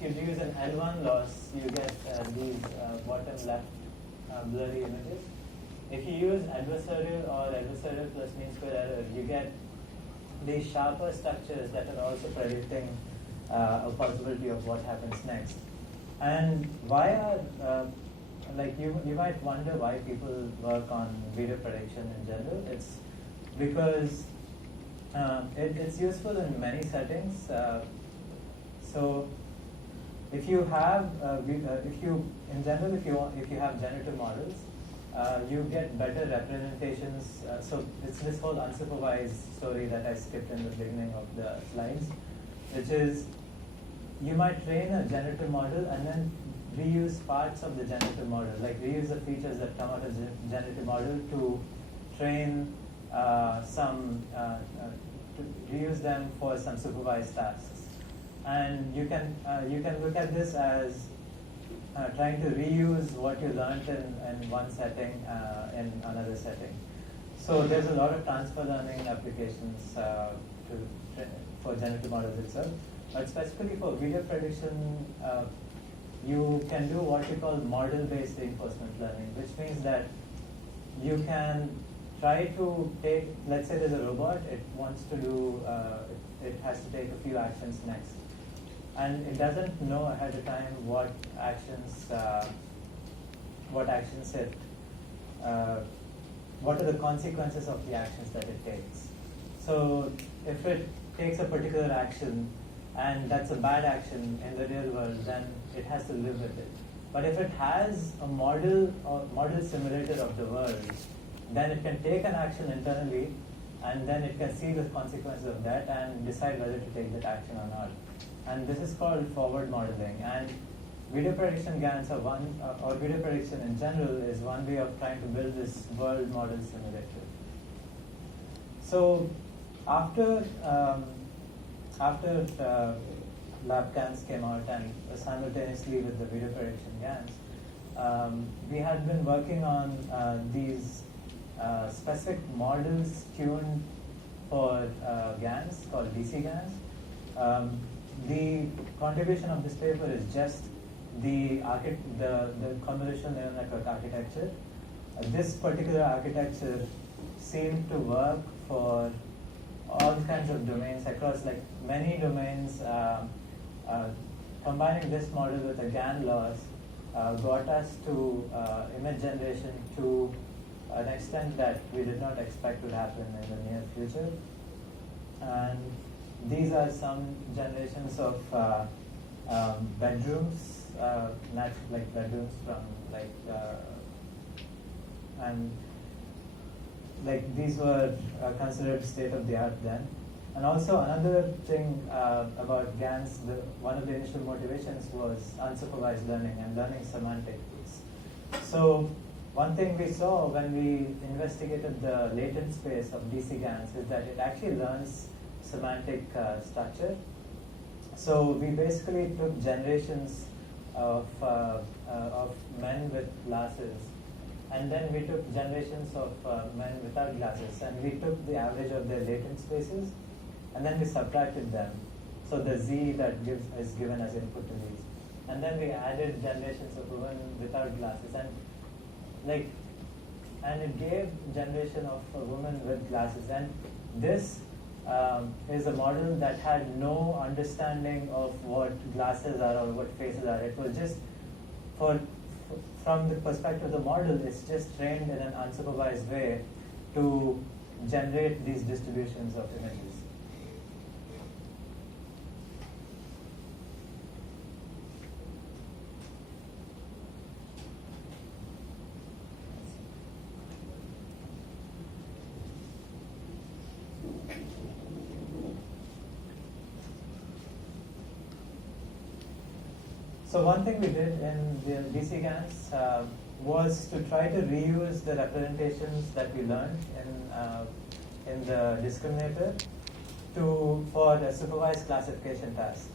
if you use an L1 loss, you get these bottom left blurry images. If you use adversarial or adversarial plus mean square error, you get these sharper structures that are also predicting a possibility of what happens next. And why are, like you might wonder why people work on video prediction in general. It's because it's useful in many settings. So if you have, in general, if you have generative models, you get better representations. So it's this whole unsupervised story that I skipped in the beginning of the slides, which is you might train a generative model and then reuse parts of the generative model, like reuse the features that come out of the generative model to train to reuse them for some supervised tasks. And you can look at this as trying to reuse what you learned in one setting in another setting. So there's a lot of transfer learning applications for generative models itself. But specifically for video prediction, you can do what you call model-based reinforcement learning, which means that you can try to take, let's say there's a robot, it wants to do, it has to take a few actions next. And it doesn't know ahead of time what actions what are the consequences of the actions that it takes. So if it takes a particular action and that's a bad action in the real world, then it has to live with it. But if it has a model or model simulator of the world, then it can take an action internally and then it can see the consequences of that and decide whether to take that action or not. And this is called forward modeling. And video prediction GANs are or video prediction in general is one way of trying to build this world model simulator. So after LabGANs came out and simultaneously with the video prediction GANs, we had been working on these specific models tuned for GANs called DC GANs. The contribution of this paper is just the convolutional neural network architecture. This particular architecture seemed to work for all kinds of domains across like many domains. Combining this model with a GAN loss got us to image generation to an extent that we did not expect would happen in the near future. And these are some generations of bedrooms, like bedrooms from and like these were considered state of the art then. And also another thing about GANs, one of the initial motivations was unsupervised learning and learning semantics. So one thing we saw when we investigated the latent space of DC GANs is that it actually learns semantic structure. So we basically took generations of men with glasses, and then we took generations of men without glasses, and we took the average of their latent spaces, and then we subtracted them. So the Z that is given as input to these, and then we added generations of women without glasses, and it gave generation of women with glasses, and this is a model that had no understanding of what glasses are or what faces are. It was just, from the perspective of the model, it's just trained in an unsupervised way to generate these distributions of images. So one thing we did in the DC GANs was to try to reuse the representations that we learned in the discriminator for a supervised classification task.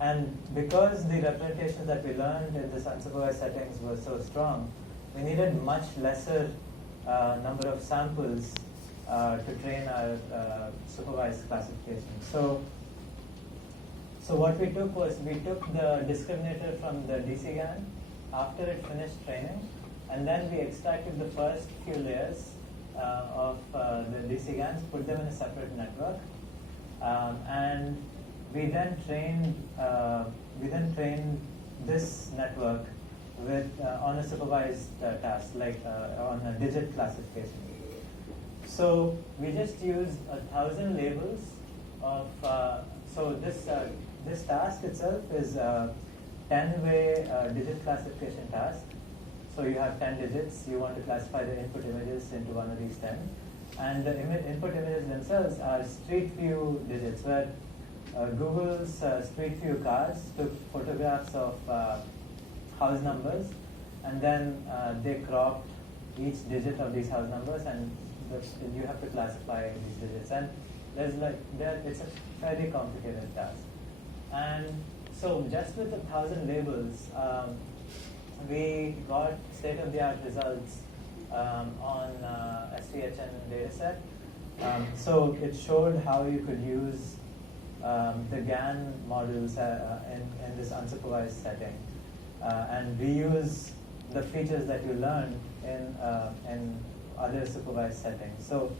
And because the representations that we learned in this unsupervised settings were so strong, we needed much lesser number of samples to train our supervised classification. So what we took was, we took the discriminator from the DC GAN after it finished training, and then we extracted the first few layers of the DC GANs, put them in a separate network, and we then trained this network with on a supervised task, like on a digit classification. So we just used 1,000 labels of. So this task itself is a 10-way digit classification task. So you have 10 digits. You want to classify the input images into one of these 10, and the input images themselves are street view digits, where Google's street view cars took photographs of house numbers, and then they cropped each digit of these house numbers, and you have to classify these digits. And it's a fairly complicated task. And so just with 1,000 labels, we got state-of-the-art results on SVHN dataset. So it showed how you could use the GAN models in this unsupervised setting, and reuse the features that you learned in other supervised settings. So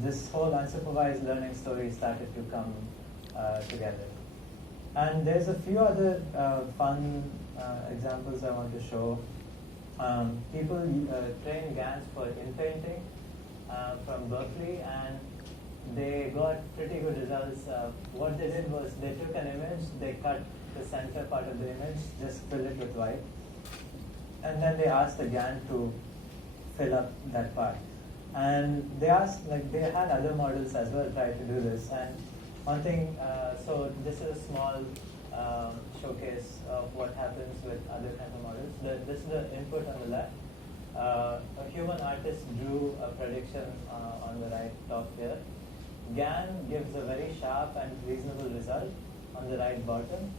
this whole unsupervised learning story started to come together. And there's a few other fun examples I want to show. People train GANs for inpainting from Berkeley, and they got pretty good results. What they did was they took an image, they cut the center part of the image, just fill it with white, and then they asked the GAN to fill up that part. And they asked, they had other models as well try to do this. And one thing, so this is a small showcase of what happens with other kinds of models. This is the input on the left. A human artist drew a prediction on the right top here. GAN gives a very sharp and reasonable result on the right bottom.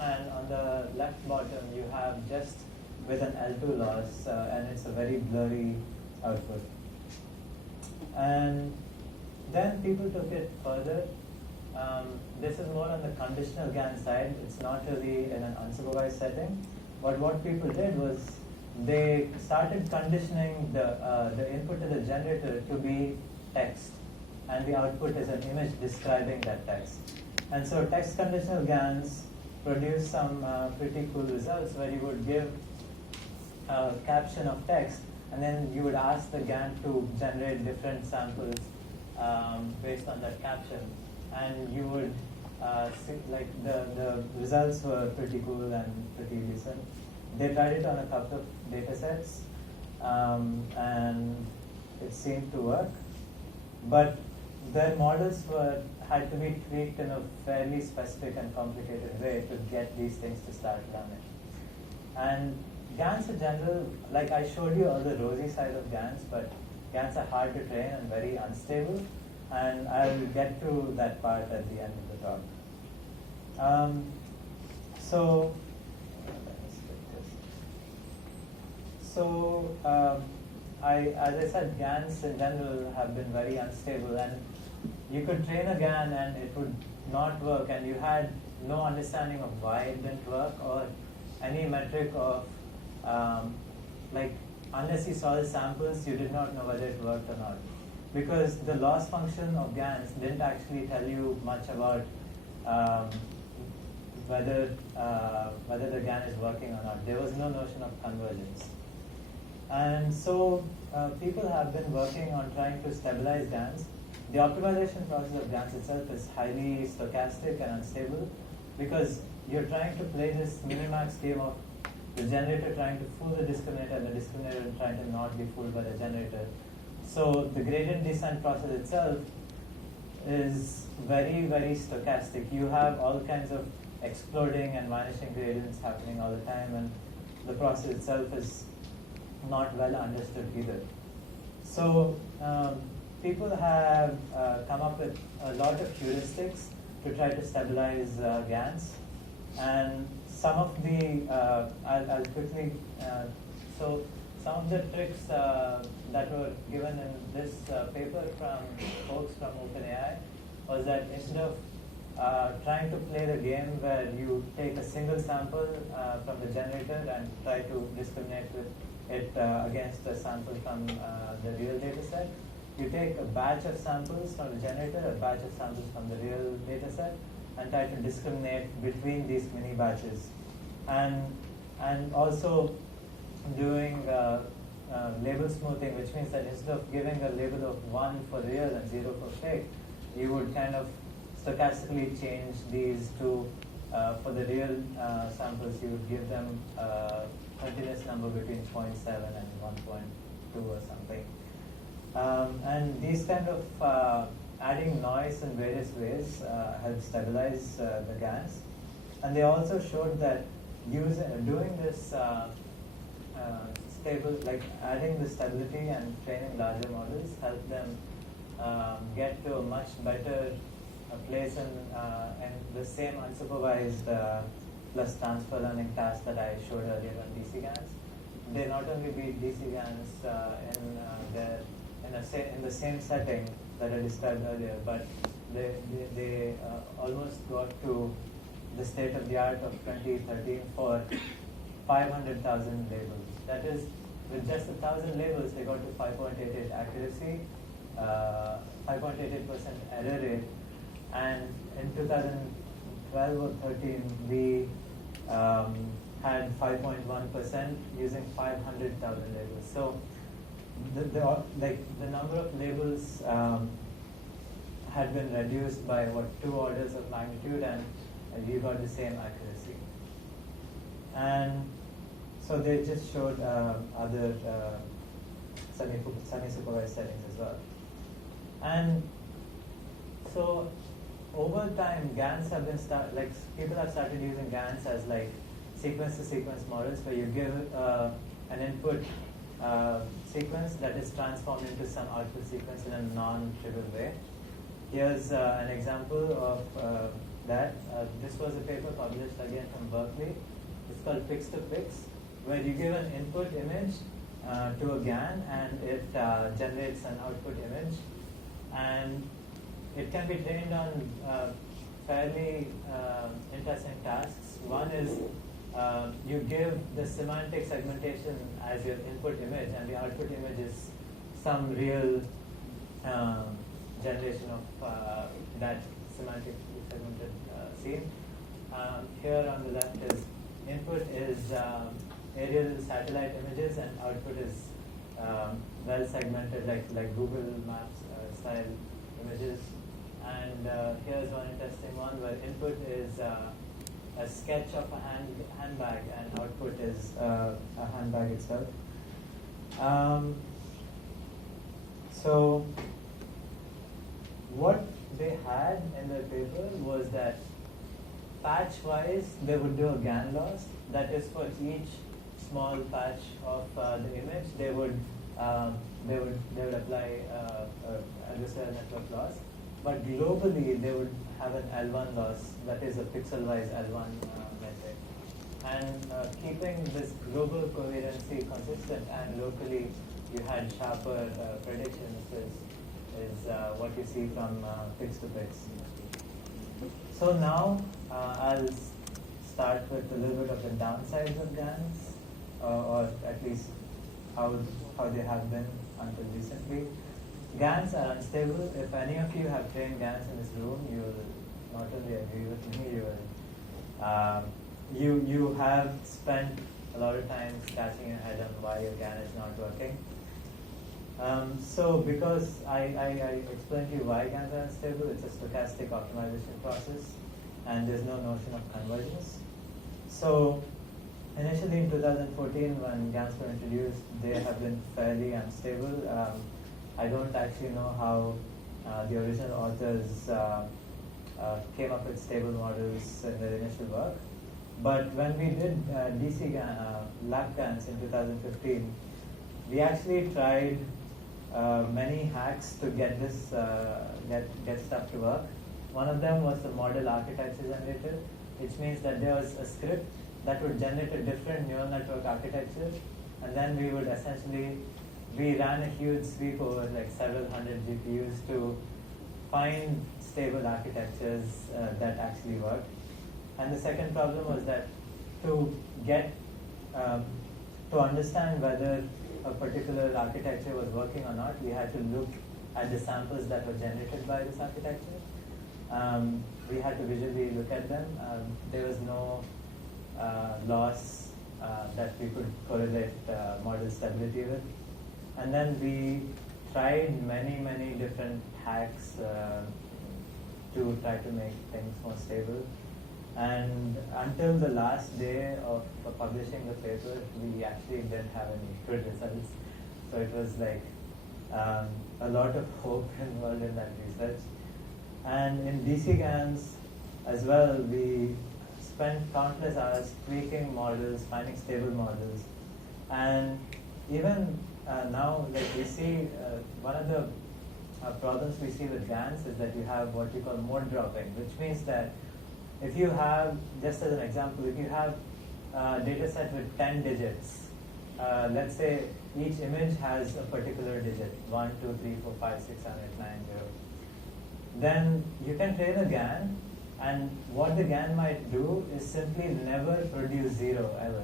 And on the left bottom, you have just with an L2 loss, and it's a very blurry output. And then people took it further. This is more on the conditional GAN side. It's not really in an unsupervised setting. But what people did was they started conditioning the input to the generator to be text, and the output is an image describing that text. And so text conditional GANs produce some pretty cool results, where you would give a caption of text, and then you would ask the GAN to generate different samples based on that caption. And you would see, the results were pretty cool and pretty decent. They tried it on a couple of data sets, and it seemed to work. But their models had to be tweaked in a fairly specific and complicated way to get these things to start running. And GANs in general, I showed you all the rosy side of GANs, but GANs are hard to train and very unstable, and I'll get to that part at the end of the talk. As I said, GANs in general have been very unstable, and you could train a GAN and it would not work, and you had no understanding of why it didn't work, or any metric of unless you saw the samples, you did not know whether it worked or not, because the loss function of GANs didn't actually tell you much about whether the GAN is working or not. There was no notion of convergence. And so people have been working on trying to stabilize GANs. The optimization process of GANs itself is highly stochastic and unstable, because you're trying to play this minimax game of the generator trying to fool the discriminator, and the discriminator trying to not be fooled by the generator. So the gradient descent process itself is very, very stochastic. You have all kinds of exploding and vanishing gradients happening all the time, and the process itself is not well understood either. So people have come up with a lot of heuristics to try to stabilize GANs, and some of the I'll quickly so some of the tricks that were given in this paper from folks from OpenAI was that instead of trying to play the game where you take a single sample from the generator and try to discriminate with it against a sample from the real data set. You take a batch of samples from the generator, a batch of samples from the real data set, and try to discriminate between these mini batches. And also doing label smoothing, which means that instead of giving a label of 1 for real and 0 for fake, you would kind of stochastically change these to, for the real samples, you would give them a continuous number between 0.7 and 1.2 or something. And these kind of adding noise in various ways help stabilize the GANs. And they also showed that doing this stable, like adding the stability and training larger models, help them get to a much better place in the same unsupervised plus transfer learning task that I showed earlier on DC GANs. They not only beat DC GANs in the same setting that I described earlier, but they almost got to the state of the art of 2013 for 500,000 labels. That is, with just 1,000 labels, they got to 5.88 accuracy, 5.88% error rate, and in 2012 or 13, we had 5.1% using 500,000 labels. So the number of labels had been reduced by 2 orders of magnitude, and you got the same accuracy. And so they just showed other semi-supervised settings as well. And so over time, GANs have been people have started using GANs as like sequence-to-sequence models, where you give an input sequence that is transformed into some output sequence in a non-trivial way. Here's an example of that. This was a paper published again from Berkeley. It's called Pix-to-Pix, where you give an input image to a GAN, and it generates an output image. And it can be trained on fairly interesting tasks. One is you give the semantic segmentation as your input image, and the output image is some real generation of that semantic segmented scene. Here on the left is input is aerial satellite images, and output is well segmented like Google Maps style images. And here's one interesting one where input is a sketch of a handbag, and output is a handbag itself. So what they had in their paper was that patch-wise they would do a GAN loss. That is, for each small patch of the image, they would apply adversarial network loss. But globally, they would have an L1 loss, that is a pixel-wise L1 metric. And keeping this global coherency consistent, and locally you had sharper predictions, is what you see from Pix-to-Pix. So now I'll start with a little bit of the downsides of GANs, or at least how they have been until recently. GANs are unstable. If any of you have trained GANs in this room, you will not only agree with me, you have spent a lot of time scratching your head on why your GAN is not working. So because I explained to you why GANs are unstable, it's a stochastic optimization process, and there's no notion of convergence. So initially in 2014, when GANs were introduced, they have been fairly unstable. I don't actually know how the original authors came up with stable models in their initial work. But when we did DC lab GANs in 2015, we actually tried many hacks to get this get stuff to work. One of them was the model architecture generator, which means that there was a script that would generate a different neural network architecture, and then we would essentially, we ran a huge sweep over like several hundred GPUs to find stable architectures that actually work. And the second problem was that to get to understand whether a particular architecture was working or not, we had to look at the samples that were generated by this architecture. We had to visually look at them. There was no loss that we could correlate model stability with. And then we tried many different hacks to try to make things more stable. And until the last day of publishing the paper, we actually didn't have any good results. So it was like a lot of hope involved in that research. And in DC GANs as well, we spent countless hours tweaking models, finding stable models. And even now, like we see, one of the problems we see with GANs is that you have what we call mode dropping, which means that if you have, just as an example, if you have a data set with 10 digits, let's say each image has a particular digit, 1, 2, 3, 4, 5, 6, 7, 8, 9, 0. Then you can train a GAN, and what the GAN might do is simply never produce 0 ever.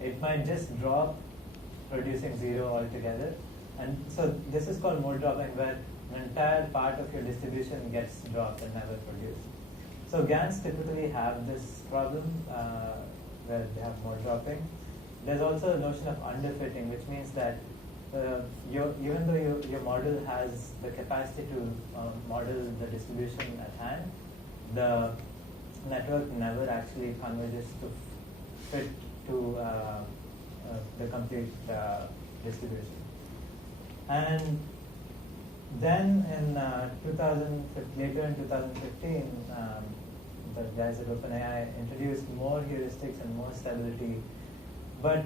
It might just drop producing 0 altogether. And so this is called mode dropping, where an entire part of your distribution gets dropped and never produced. So GANs typically have this problem where they have mode dropping. There's also a notion of underfitting, which means that even though your model has the capacity to model the distribution at hand, the network never actually converges to fit to the complete distribution. And then in later in 2015, the guys at OpenAI introduced more heuristics and more stability, but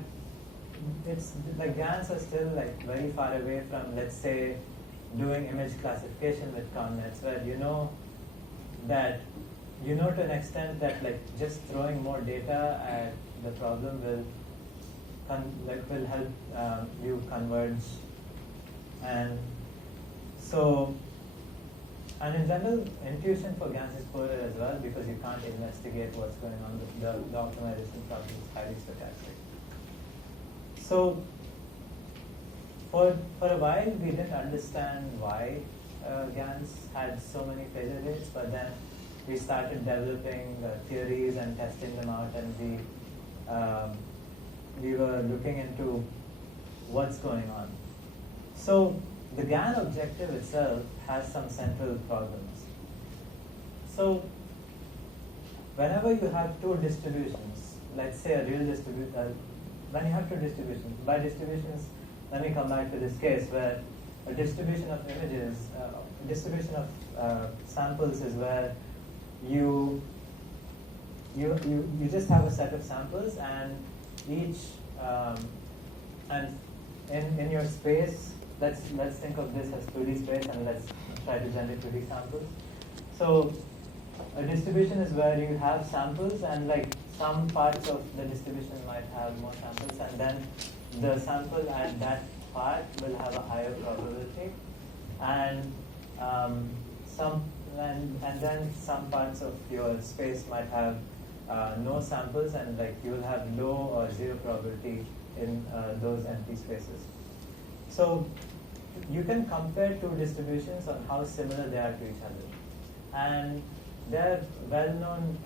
it's like GANs are still like very far away from, let's say, doing image classification with ConNets, where you know to an extent that like just throwing more data at the problem will help you converge. And so, and in general, intuition for GANs is poorer as well, because you can't investigate what's going on. The optimization problem is highly stochastic. So for a while, we didn't understand why GANs had so many failure rates, but then we started developing theories and testing them out, and we were looking into what's going on. So the GAN objective itself has some central problems. So whenever you have two distributions, let's say a real distribution, when you have two distributions, by distributions, let me come back to this case where a distribution of images, a distribution of samples is where you just have a set of samples, and each and in your space, let's think of this as 2D space, and let's try to generate 2D samples. So a distribution is where you have samples, and like some parts of the distribution might have more samples, and then the sample at that part will have a higher probability, and then some parts of your space might have no samples, and like you will have low or zero probability in those empty spaces. So you can compare two distributions on how similar they are to each other, and there are well-known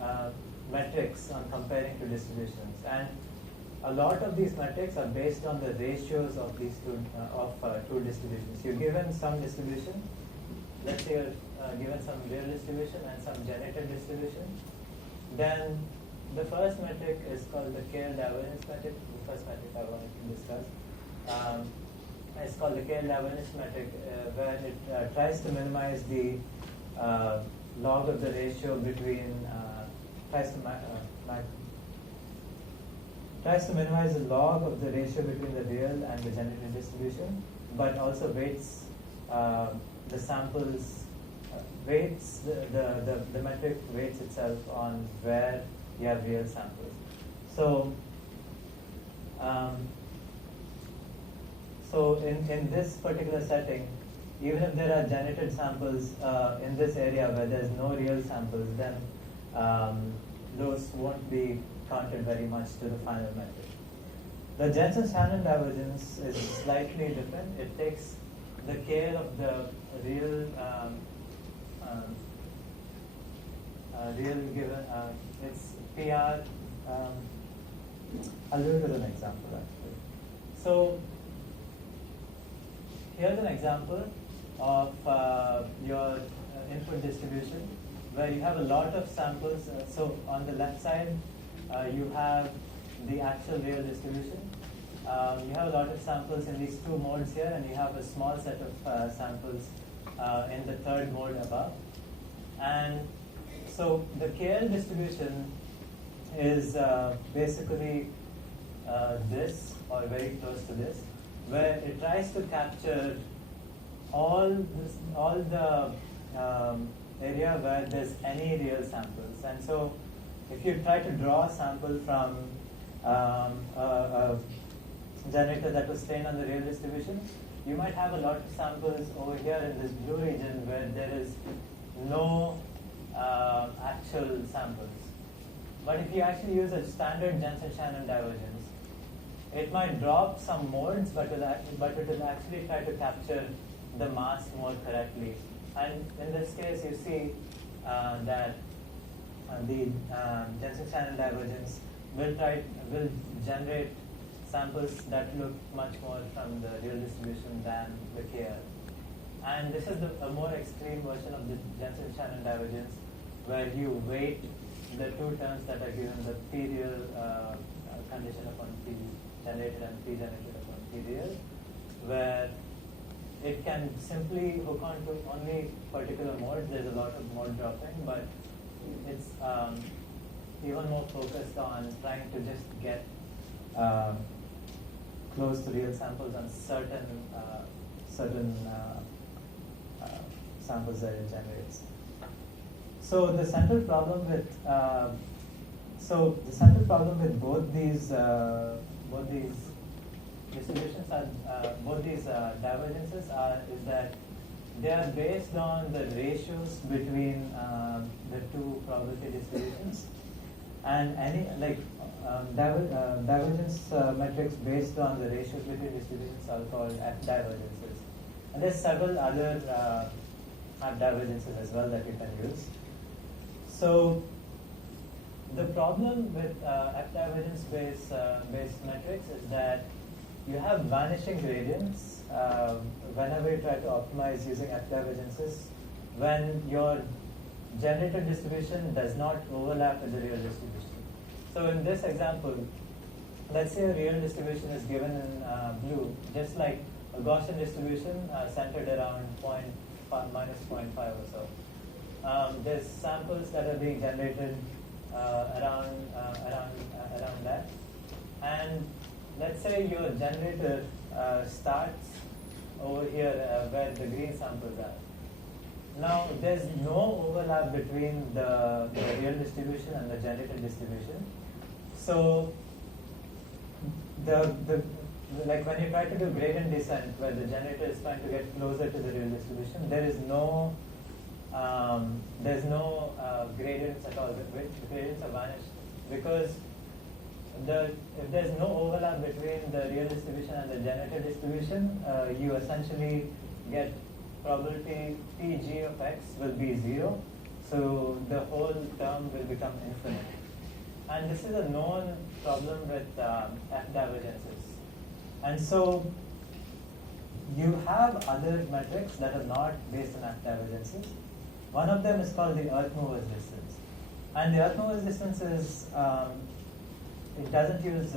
metrics on comparing two distributions, and a lot of these metrics are based on the ratios of these two distributions. You're given some distribution, let's say you're given some real distribution and some generated distribution. Then the first metric is called the KL divergence metric. The first metric I wanted to discuss. It's called the KL divergence metric, where it tries to minimize the log of the ratio between tries to minimize the log of the ratio between the real and the generated distribution, but also weights the samples, weights the metric weights itself on where you have real samples. So so in this particular setting, even if there are generated samples in this area where there's no real samples, then those won't be counted very much to the final metric. The Jensen-Shannon divergence is slightly different. It takes the care of the real given, it's PR. I'll do it with an example actually. So here's an example of your input distribution where you have a lot of samples. So on the left side, you have the actual real distribution. You have a lot of samples in these two modes here, and you have a small set of samples in the third mode above. And so the KL distribution is basically this, or very close to this, where it tries to capture all the area where there's any real samples. And so if you try to draw a sample from a generator that was trained on the real distribution, you might have a lot of samples over here in this blue region where there is no actual samples. But if you actually use a standard Jensen-Shannon divergence, it might drop some modes, but it will actually try to capture the mask mode correctly. And in this case, you see that the Jensen-Shannon divergence will generate samples that look much more from the real distribution than the KL. And this is a more extreme version of the Jensen-Shannon divergence, where you weight the two terms that are given, the P real condition upon P generated and P generated upon P real, where it can simply hook on to only particular modes. There's a lot of mode dropping, but it's even more focused on trying to just get close to real samples on certain samples that it generates. So the central problem with both these distributions are both these divergences is that they are based on the ratios between the two probability distributions, and any divergence metrics based on the ratios between distributions are called F divergences. And there's several other F divergences as well that you can use. So the problem with F divergence based metrics is that you have vanishing gradients whenever you try to optimize using F divergences when your generated distribution does not overlap with the real distribution. So in this example, let's say a real distribution is given in blue, just like a Gaussian distribution centered around minus 0.5 or so. There's samples that are being generated around that, and let's say your generator starts over here where the green samples are. Now there's no overlap between the real distribution and the generated distribution. So like when you try to do gradient descent, where the generator is trying to get closer to the real distribution, there's no gradients at all. The gradients are vanished because if there's no overlap between the real distribution and the generated distribution, you essentially get probability Pg of x will be 0, so the whole term will become infinite. And this is a known problem with F divergences. And so you have other metrics that are not based on F divergences. One of them is called the earth mover's distance. And the earth mover's distance is, it doesn't use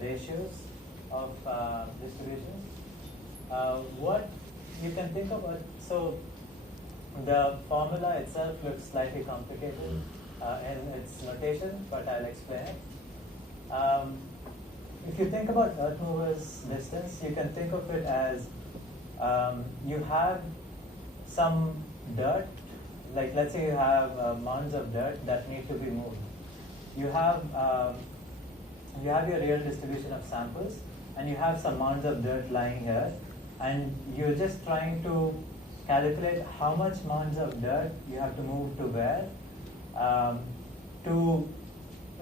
ratios of distributions. What you can think about, so the formula itself looks slightly complicated in its notation, but I'll explain it. If you think about earth mover's distance, you can think of it as you have some dirt, like let's say you have mounds of dirt that need to be moved. You have your real distribution of samples, and you have some mounds of dirt lying here, and you're just trying to calculate how much mounds of dirt you have to move to where to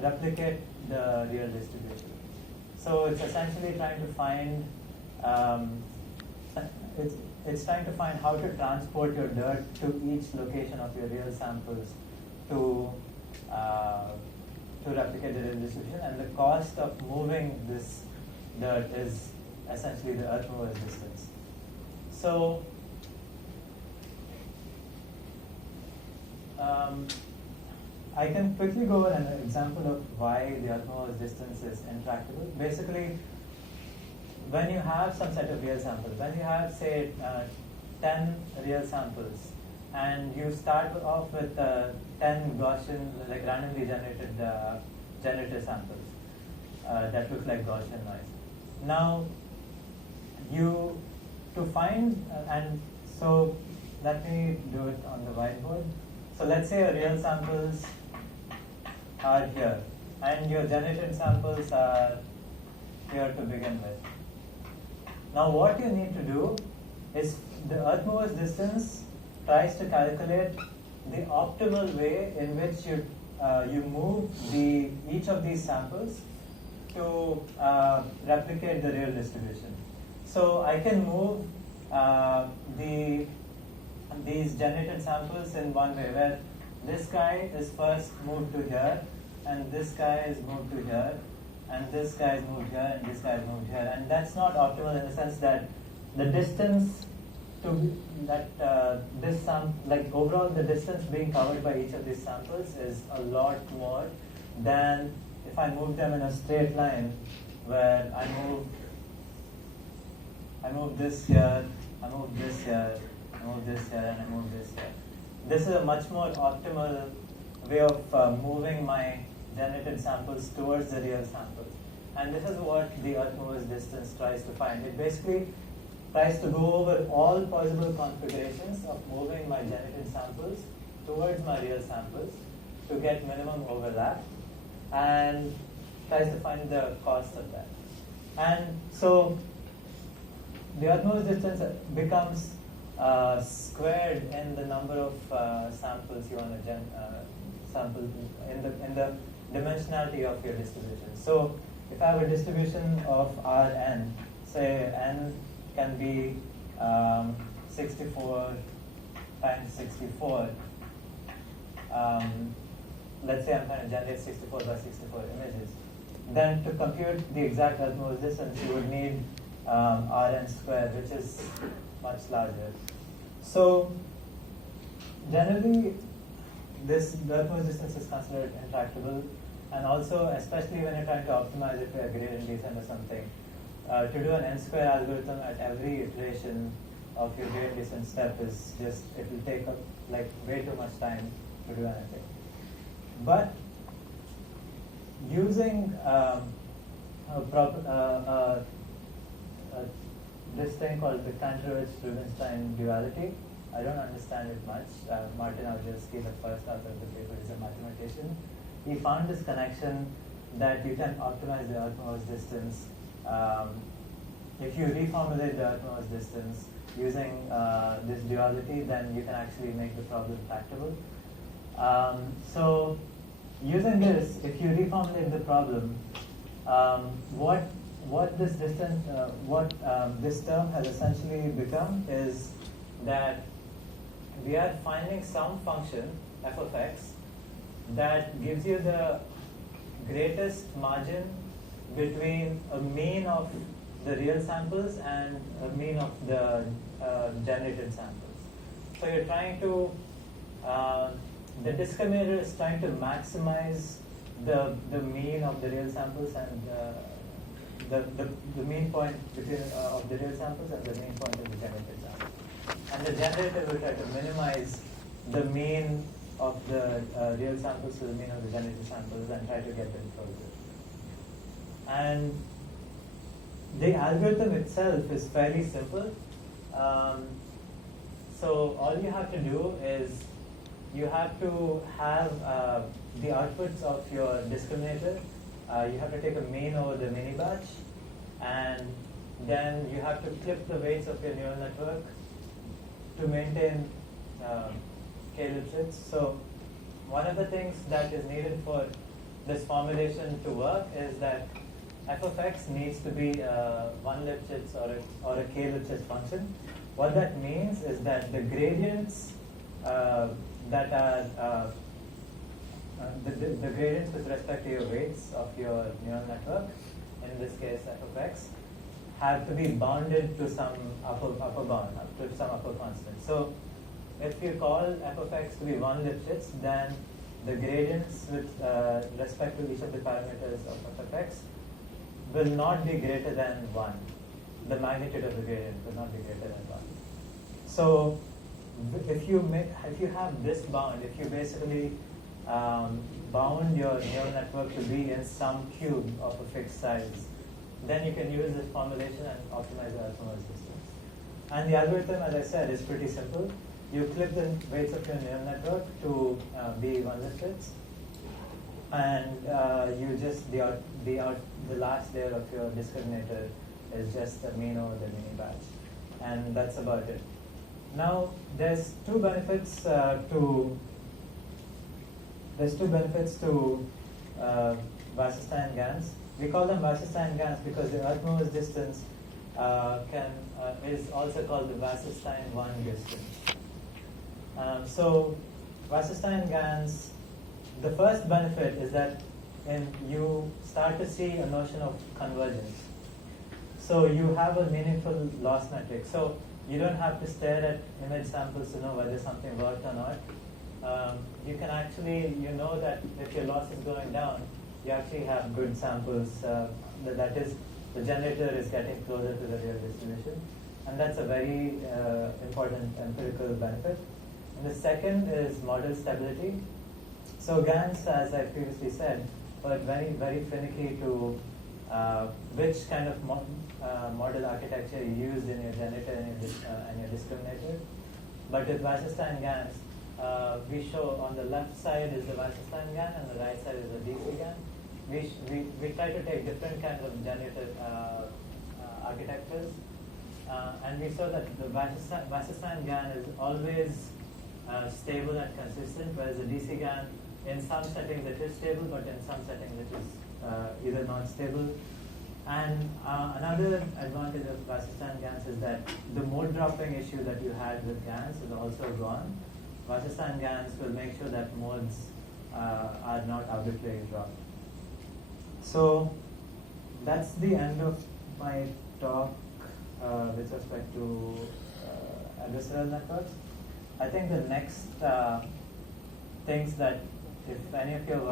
replicate the real distribution. So it's essentially trying to find it's trying to find how to transport your dirt to each location of your real samples to replicate the real distribution, and the cost of moving this dirt is essentially the earth mover's distance. So I can quickly go over an example of why the earth mover's distance is intractable. Basically, when you have some set of real samples, when you have, say, 10 real samples, and you start off with 10 Gaussian, like randomly generated generator samples that look like Gaussian noise. Now, to find, and so let me do it on the whiteboard. So let's say your real samples are here, and your generated samples are here to begin with. Now what you need to do is the earth mover's distance tries to calculate the optimal way in which you move each of these samples to replicate the real distribution. So I can move these generated samples in one way, where this guy is first moved to here, and this guy is moved to here, and this guy is moved here, and this guy is moved here. And that's not optimal in the sense that the distance to like overall the distance being covered by each of these samples is a lot more than if I move them in a straight line, where I move this here, I move this here, I move this here, and I move this here. This is a much more optimal way of moving my generated samples towards the real samples. And this is what the earth mover's distance tries to find. It basically tries to go over all possible configurations of moving my generated samples towards my real samples to get minimum overlap, and tries to find the cost of that. And so the earth mover's distance becomes squared in the number of samples you want to sample in the dimensionality of your distribution. So if I have a distribution of Rn, say n can be 64 times 64. Let's say I'm trying to generate 64 by 64 images. Then to compute the exact earth mover's distance, you would need Rn squared, which is much larger. So generally, this earth mover's distance is considered intractable, and also especially when you're trying to optimize it for a gradient descent or something. To do an n-square algorithm at every iteration of your gradient descent step is just, it will take up like way too much time to do anything. But using this thing called the Cantor-Rubinstein duality, I don't understand it much. Martin Algerski, the first author of the paper, is a mathematician. He found this connection that you can optimize the earth mover's distance. If you reformulate the earth mover's distance using this duality, then you can actually make the problem tractable. So using this, if you reformulate the problem, what this distance, this term has essentially become is that we are finding some function f of x that gives you the greatest margin between a mean of the real samples and a mean of the generated samples. So you're trying to, the discriminator is trying to maximize the mean of the real samples and the mean point between of the real samples and the mean point of the generated samples. And the generator will try to minimize the mean of the real samples to the mean of the generated samples and try to get them closer. And the algorithm itself is fairly simple. So all you have to do is you have to have the outputs of your discriminator. You have to take a mean over the mini batch, and then you have to clip the weights of your neural network to maintain k-Lipschitz. So one of the things that is needed for this formulation to work is that f of x needs to be 1 Lipschitz or a k-Lipschitz function. What that means is that the gradients that are the gradients with respect to your weights of your neural network, in this case f of x, have to be bounded to some upper bound, to some upper constant. So if you call f of x to be 1 Lipschitz, then the gradients with respect to each of the parameters of f of x will not be greater than 1. The magnitude of the gradient will not be greater than 1. So if you have this bound, if you basically bound your neural network to be in some cube of a fixed size, then you can use this formulation and optimize the alpha merge distance. And the algorithm, as I said, is pretty simple. You clip the weights of your neural network to be 1 Lipschitz, and you just the last layer of your discriminator is just the mean over the mini batch, and that's about it. Now there's two benefits to Wasserstein GANs. We call them Wasserstein GANs because the utmost distance is also called the Wasserstein 1 distance. So Wasserstein GANs, the first benefit is that you start to see a notion of convergence. So you have a meaningful loss metric. So you don't have to stare at image samples to know whether something worked or not. You can actually, you know that if your loss is going down, you actually have good samples. That is, the generator is getting closer to the real distribution. And that's a very important empirical benefit. And the second is model stability. So GANs, as I previously said, were very, very finicky to which kind of model architecture you used in your generator and your discriminator. But with Wasserstein GANs, we show on the left side is the Wasserstein GAN and the right side is the DC GAN. We try to take different kinds of generator architectures, and we saw that the Wasserstein GAN is always stable and consistent, whereas the DC GAN, in some settings it is stable, but in some settings it is either not stable. And another advantage of Wasserstein GANs is that the mode dropping issue that you had with GANs is also gone. Wasserstein GANs will make sure that modes are not arbitrarily dropped. So that's the end of my talk with respect to adversarial networks. I think the next things that if any of you